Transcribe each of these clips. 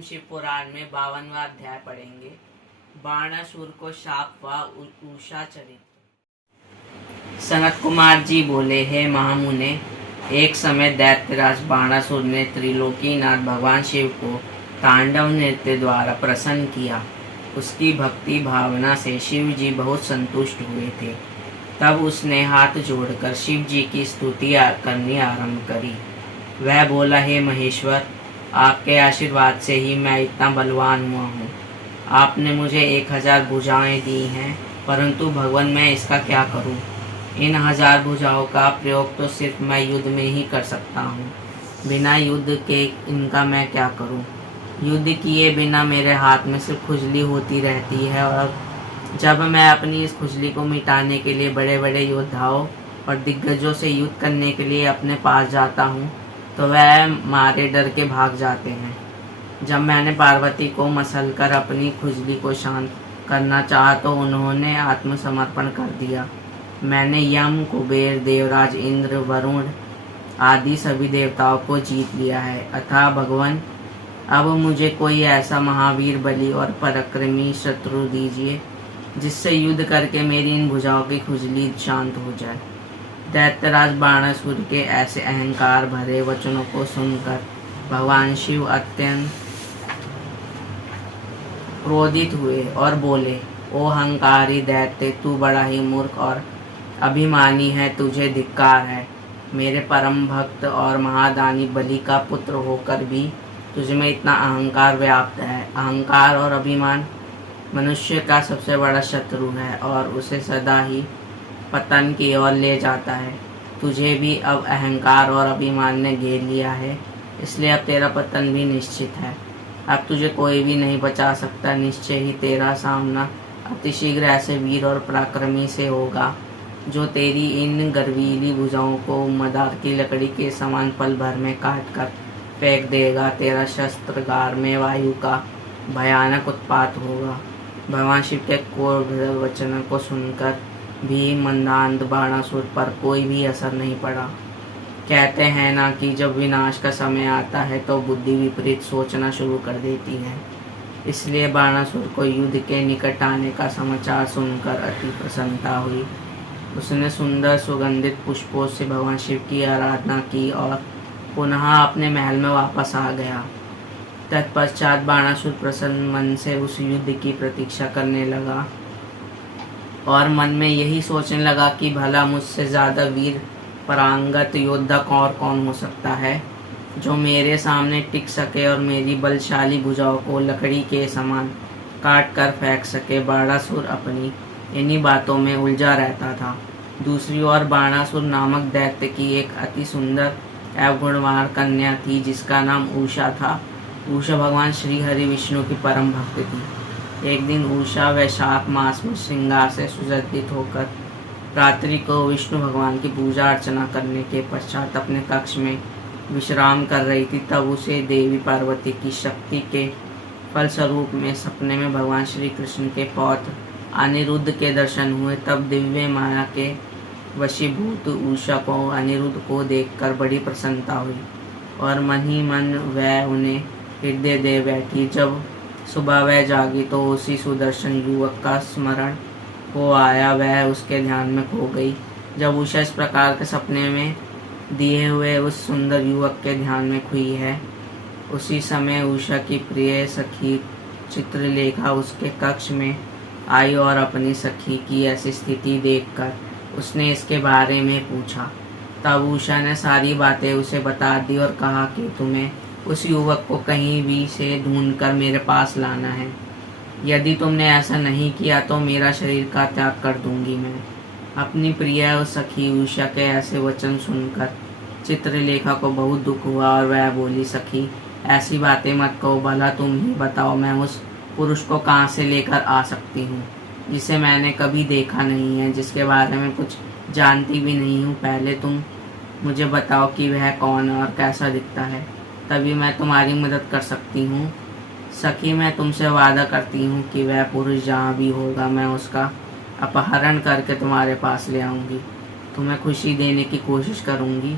हम शिव पुराण में 52वां अध्याय पढ़ेंगे। बाणासुर को शाप व उषा चरित्र। सनत कुमार जी बोले, हे महामुने, एक समय दैत्यराज बाणासुर ने त्रिलोकीनाथ भगवान शिव को तांडव नृत्य द्वारा प्रसन्न किया। उसकी भक्ति भावना से शिव जी बहुत संतुष्ट हुए थे। तब उसने हाथ जोड़कर शिव जी की स्तुति करनी आरंभ करी। वह बोला, हे महेश्वर, आपके आशीर्वाद से ही मैं इतना बलवान हुआ हूँ। आपने मुझे 1000 भुजाएं दी हैं, परंतु भगवान मैं इसका क्या करूँ? इन 1000 भुजाओं का प्रयोग तो सिर्फ मैं युद्ध में ही कर सकता हूँ। बिना युद्ध के इनका मैं क्या करूँ? युद्ध किए बिना मेरे हाथ में सिर्फ खुजली होती रहती है, और जब मैं अपनी इस खुजली को मिटाने के लिए बड़े बड़े योद्धाओं और दिग्गजों से युद्ध करने के लिए अपने पास जाता हूँ तो वह मारे डर के भाग जाते हैं। जब मैंने पार्वती को मसल कर अपनी खुजली को शांत करना चाहा तो उन्होंने आत्मसमर्पण कर दिया। मैंने यम, कुबेर, देवराज, इंद्र, वरुण आदि सभी देवताओं को जीत लिया है। अतः भगवान, अब मुझे कोई ऐसा महावीर, बली और पराक्रमी शत्रु दीजिए जिससे युद्ध करके मेरी इन भुजाओं की खुजली शांत हो जाए। दैत्यराज बाणासुर के ऐसे अहंकार भरे वचनों को सुनकर भगवान शिव अत्यंत क्रोधित हुए और बोले, ओ अहंकारी दैत्य, तू बड़ा ही मूर्ख और अभिमानी है, तुझे धिक्कार है। मेरे परम भक्त और महादानी बलि का पुत्र होकर भी तुझ में इतना अहंकार व्याप्त है। अहंकार और अभिमान मनुष्य का सबसे बड़ा शत्रु है और उसे सदा ही पतन की ओर ले जाता है। तुझे भी अब अहंकार और अभिमान ने घेर लिया है, इसलिए अब तेरा पतन भी निश्चित है। अब तुझे कोई भी नहीं बचा सकता। निश्चय ही तेरा सामना अतिशीघ्र ऐसे वीर और पराक्रमी से होगा जो तेरी इन गर्वीली भुजाओं को मदार की लकड़ी के समान पल भर में काट कर फेंक देगा। तेरा शस्त्रगार में वायु का भयानक उत्पात होगा। भगवान शिव के क्रोध वचनों को सुनकर भी मंदांध बाणासुर पर कोई भी असर नहीं पड़ा। कहते हैं ना कि जब विनाश का समय आता है तो बुद्धि विपरीत सोचना शुरू कर देती है। इसलिए बाणासुर को युद्ध के निकट आने का समाचार सुनकर अति प्रसन्नता हुई। उसने सुंदर सुगंधित पुष्पों से भगवान शिव की आराधना की और पुनः अपने महल में वापस आ गया। तत्पश्चात बाणासुर प्रसन्न मन से उस युद्ध की प्रतीक्षा करने लगा और मन में यही सोचने लगा कि भला मुझसे ज़्यादा वीर परांगत योद्धा और कौन हो सकता है जो मेरे सामने टिक सके और मेरी बलशाली भुजाओं को लकड़ी के समान काट कर फेंक सके। बाणासुर अपनी इन्हीं बातों में उलझा रहता था। दूसरी ओर बाणासुर नामक दैत्य की एक अति सुंदर एवं गुणवान कन्या थी जिसका नाम उषा था। उषा भगवान श्री हरि विष्णु की परम भक्त थी। एक दिन उषा वैशाख मास में श्रृंगार से सुसज्जित होकर रात्रि को विष्णु भगवान की पूजा अर्चना करने के पश्चात अपने कक्ष में विश्राम कर रही थी। तब उसे देवी पार्वती की शक्ति के फलस्वरूप में सपने में भगवान श्री कृष्ण के पौत्र अनिरुद्ध के दर्शन हुए। तब दिव्य माया के वशीभूत उषा को अनिरुद्ध को देखकर बड़ी प्रसन्नता हुई और मन ही मन वह उन्हें हृदय दे बैठी। जब सुबह वह जागी तो उसी सुदर्शन युवक का स्मरण हो आया। वह उसके ध्यान में खो गई। जब उषा इस प्रकार के सपने में दिए हुए उस सुंदर युवक के ध्यान में खोई है, उसी समय उषा की प्रिय सखी चित्रलेखा उसके कक्ष में आई और अपनी सखी की ऐसी स्थिति देखकर उसने इसके बारे में पूछा। तब उषा ने सारी बातें उसे बता दी और कहा कि तुम्हें उस युवक को कहीं भी से ढूंढकर मेरे पास लाना है। यदि तुमने ऐसा नहीं किया तो मेरा शरीर का त्याग कर दूंगी मैं। अपनी प्रिय और सखी उषा के ऐसे वचन सुनकर चित्रलेखा को बहुत दुख हुआ और वह बोली, सखी, ऐसी बातें मत कहो। भला तुम ही बताओ, मैं उस पुरुष को कहाँ से लेकर आ सकती हूँ जिसे मैंने कभी देखा नहीं है, जिसके बारे में कुछ जानती भी नहीं हूँ। पहले तुम मुझे बताओ कि वह कौन और कैसा दिखता है, तभी मैं तुम्हारी मदद कर सकती हूँ। सखी, मैं तुमसे वादा करती हूँ कि वह पुरुष जहाँ भी होगा मैं उसका अपहरण करके तुम्हारे पास ले आऊँगी। तुम्हें खुशी देने की कोशिश करूँगी।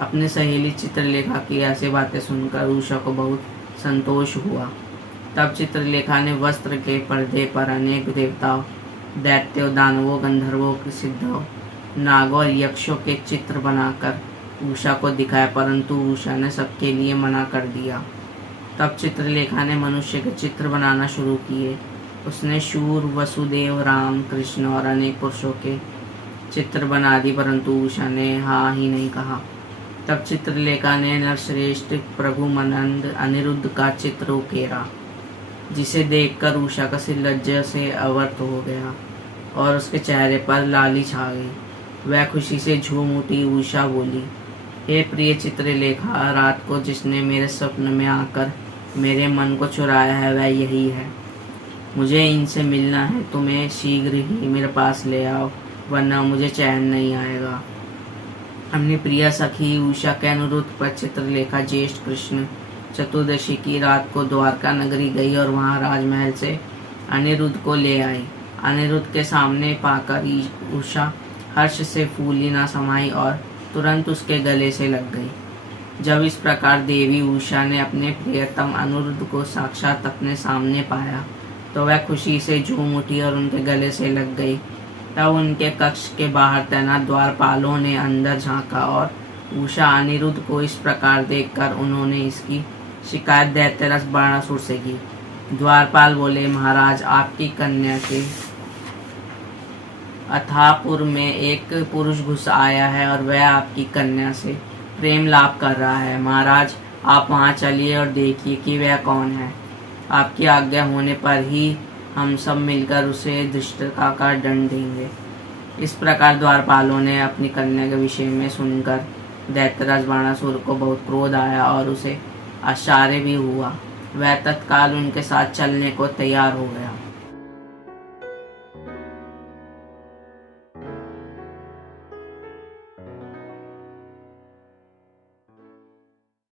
अपनी सहेली चित्रलेखा की ऐसी बातें सुनकर उषा को बहुत संतोष हुआ। तब चित्रलेखा ने वस्त्र के पर्दे पर अनेक देवताओं, दैत्यों, दानवों, गंधर्वों, सिद्धों, नागों और यक्षों के चित्र बनाकर उषा को दिखाया, परंतु उषा ने सबके लिए मना कर दिया। तब चित्रलेखा ने मनुष्य के चित्र बनाना शुरू किए। उसने शूर, वसुदेव, राम, कृष्ण और अनेक पुरुषों के चित्र बना दी, परंतु उषा ने हाँ ही नहीं कहा। तब चित्रलेखा ने नरश्रेष्ठ, प्रभुमनंद, अनिरुद्ध का चित्र उकेरा, जिसे देखकर उषा का सिर लज्जा से अवर्त हो गया और उसके चेहरे पर लाली छा गई। वह खुशी से झूम उठी। उषा बोली, हे प्रिय चित्रलेखा, रात को जिसने मेरे स्वप्न में आकर मेरे मन को चुराया है वह यही है। मुझे इनसे मिलना है। तुम्हें शीघ्र ही मेरे पास ले आओ, वरना मुझे चैन नहीं आएगा। अपनी प्रिय सखी उषा के अनुरोध पर चित्रलेखा ज्येष्ठ कृष्ण चतुर्दशी की रात को द्वारका नगरी गई और वहां राजमहल से अनिरुद्ध को ले आई। अनिरुद्ध के सामने पाकर उषा हर्ष से फूली न समाई और तुरंत उसके गले से लग गई। जब इस प्रकार देवी उषा ने अपने प्रियतम अनिरुद्ध को साक्षात अपने सामने पाया तो वह खुशी से झूम उठी और उनके गले से लग गई। तब उनके कक्ष के बाहर तैनात द्वारपालों ने अंदर झांका और उषा अनिरुद्ध को इस प्रकार देखकर उन्होंने इसकी शिकायत दैत्यराज बाणासुर से की। द्वारपाल बोले, महाराज, आपकी कन्या के अथापुर में एक पुरुष घुस आया है और वह आपकी कन्या से प्रेम लाभ कर रहा है। महाराज, आप वहां चलिए और देखिए कि वह कौन है। आपकी आज्ञा होने पर ही हम सब मिलकर उसे धृष्टता का दंड देंगे। इस प्रकार द्वारपालों ने अपनी कन्या के विषय में सुनकर दैत्यराज बाणासुर को बहुत क्रोध आया और उसे आश्चर्य भी हुआ। वह तत्काल उनके साथ चलने को तैयार हो गया।